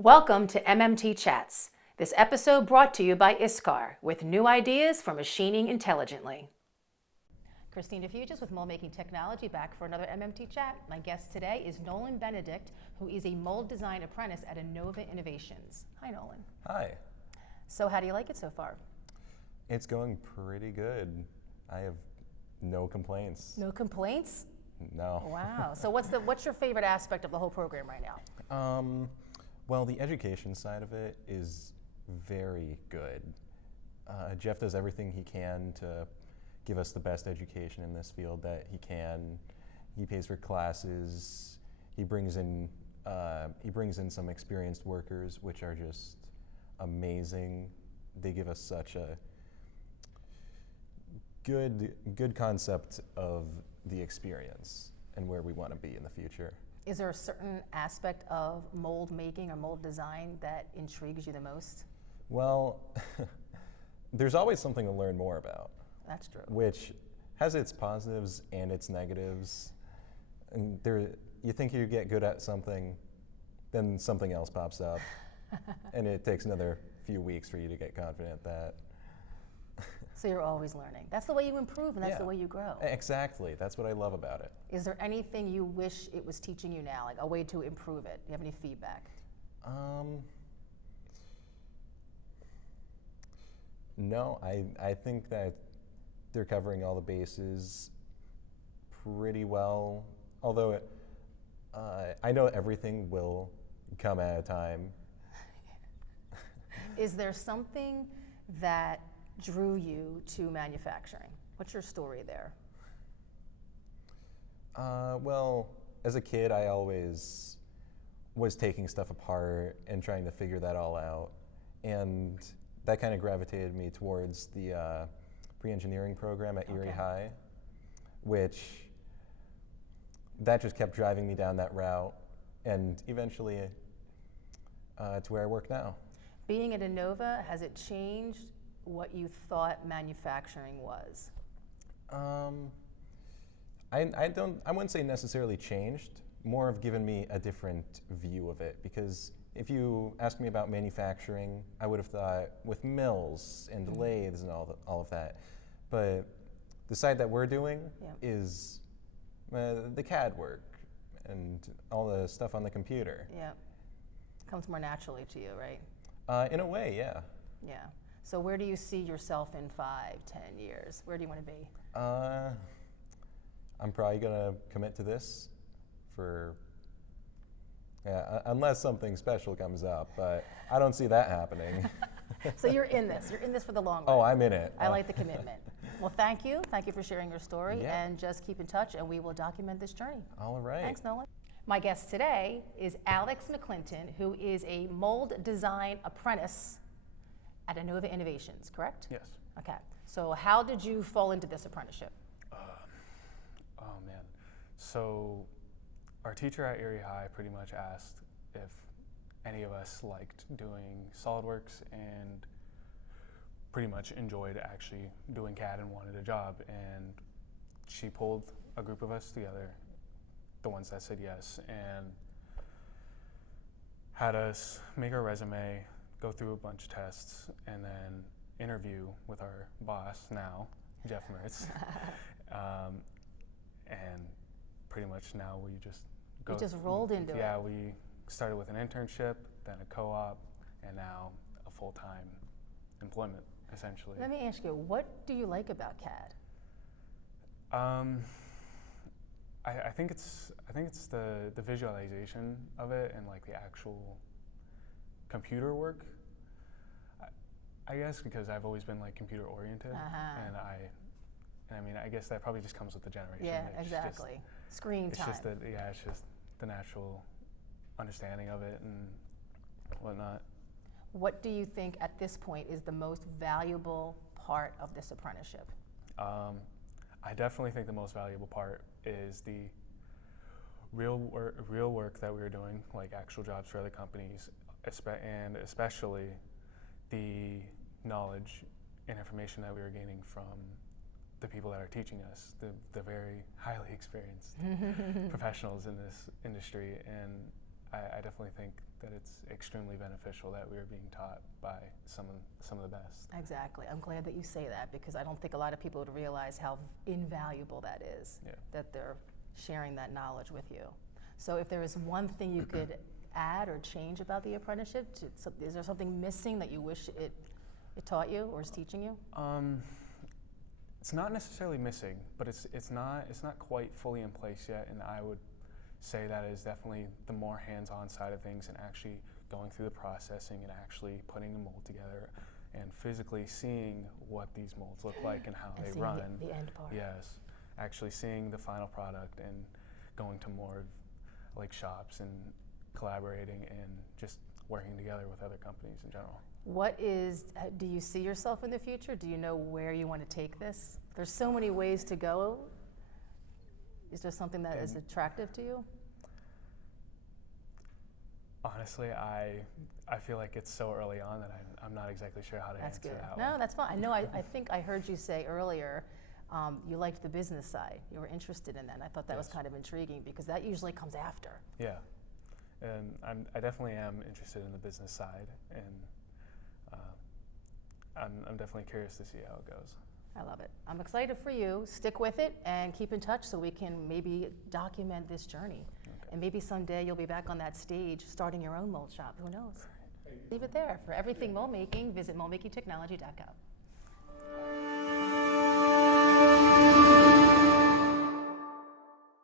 Welcome to MMT Chats. This episode brought to you by ISCAR with new ideas for machining intelligently. Christine DeFugis with MoldMaking Technology back for another MMT Chat. My guest today is Nolan Benedict, who is a mold design apprentice at Anova Innovations. Hi, Nolan. Hi. So how do you like it so far? It's going pretty good. I have no complaints. No complaints? No. Wow. So what's your favorite aspect of the whole program right now? Well, the education side of it is very good. Jeff does everything he can to give us the best education in this field that he can. He pays for classes. He brings in some experienced workers, which are just amazing. They give us such a good concept of the experience and where we want to be in the future. Is there a certain aspect of mold making or mold design that intrigues you the most? Well, there's always something to learn more about. That's true. Which has its positives and its negatives. And you think you get good at something, then something else pops up. And it takes another few weeks for you to get confident at that. So you're always learning. That's the way you improve, and that's the way you grow. Exactly. That's what I love about it. Is there anything you wish it was teaching you now, like a way to improve it? Do you have any feedback? No, I think that they're covering all the bases pretty well. Although I know everything will come at a time. Is there something that drew you to manufacturing? What's your story there? Well, as a kid, I always was taking stuff apart and trying to figure that all out. And that kind of gravitated me towards the pre-engineering program at Erie High, which that just kept driving me down that route. And eventually, it's where I work now. Being at Anova, has it changed what you thought manufacturing was? I wouldn't say necessarily changed, more have given me a different view of it, because if you asked me about manufacturing, I would have thought with mills and lathes and all of that. But the side that we're doing is the CAD work and all the stuff on the computer. Yeah, comes more naturally to you, right? In a way, yeah. Yeah. So where do you see yourself in 5, 10 years? Where do you want to be? I'm probably going to commit to this for, unless something special comes up, but I don't see that happening. So you're in this. You're in this for the long run. Oh, I'm in it. I like the commitment. Well, thank you. Thank you for sharing your story, Yeah. and just keep in touch, and we will document this journey. All right. Thanks, Nolan. My guest today is Alex McClinton, who is a mold design apprentice at Anova Innovations, correct? Yes. Okay. So how did you fall into this apprenticeship? Oh man. So our teacher at Erie High pretty much asked if any of us liked doing SolidWorks and pretty much enjoyed actually doing CAD and wanted a job. And she pulled a group of us together, the ones that said yes, and had us make our resume, go through a bunch of tests, and then interview with our boss now, Jeff Mertz. And pretty much now we just go. You just rolled into it. Yeah, we started with an internship, then a co-op, and now a full-time employment, essentially. Let me ask you, what do you like about CAD? I think it's the visualization of it and like the actual computer work. I guess because I've always been like computer oriented, and I mean I guess that probably just comes with the generation. Yeah, It's exactly. Screen time. It's just the natural understanding of it and whatnot. What do you think at this point is the most valuable part of this apprenticeship? I definitely think the most valuable part is the real work that we were doing, like actual jobs for other companies, and especially the knowledge and information that we were gaining from the people that are teaching us, the very highly experienced professionals in this industry. And I definitely think that it's extremely beneficial that we are being taught by some of the best. Exactly. I'm glad that you say that, because I don't think a lot of people would realize how invaluable that is, Yeah. that they're sharing that knowledge with you. So if there is one thing you could add or change about the apprenticeship, is there something missing that you wish it taught you or is teaching you? It's not necessarily missing, but it's not quite fully in place yet, and I would say that is definitely the more hands-on side of things, and actually going through the processing and actually putting the mold together and physically seeing what these molds look like and how they run. The end part. Yes, actually seeing the final product and going to more like shops and collaborating and just working together with other companies in general. Do you see yourself in the future? Do you know where you want to take this? There's so many ways to go. Is there something that is attractive to you? Honestly, I feel like it's so early on that I'm not exactly sure how to That's answer good. that No, one. that's fine. I know. I think I heard you say earlier you liked the business side. You were interested in that. And I thought that was Yes. kind of intriguing, because that usually comes after. Yeah, and I definitely am interested in the business side, and I'm definitely curious to see how it goes. I love it. I'm excited for you. Stick with it and keep in touch so we can maybe document this journey. Okay. And maybe someday you'll be back on that stage starting your own mold shop. Who knows? Leave it there. For everything mold making, visit moldmakingtechnology.com.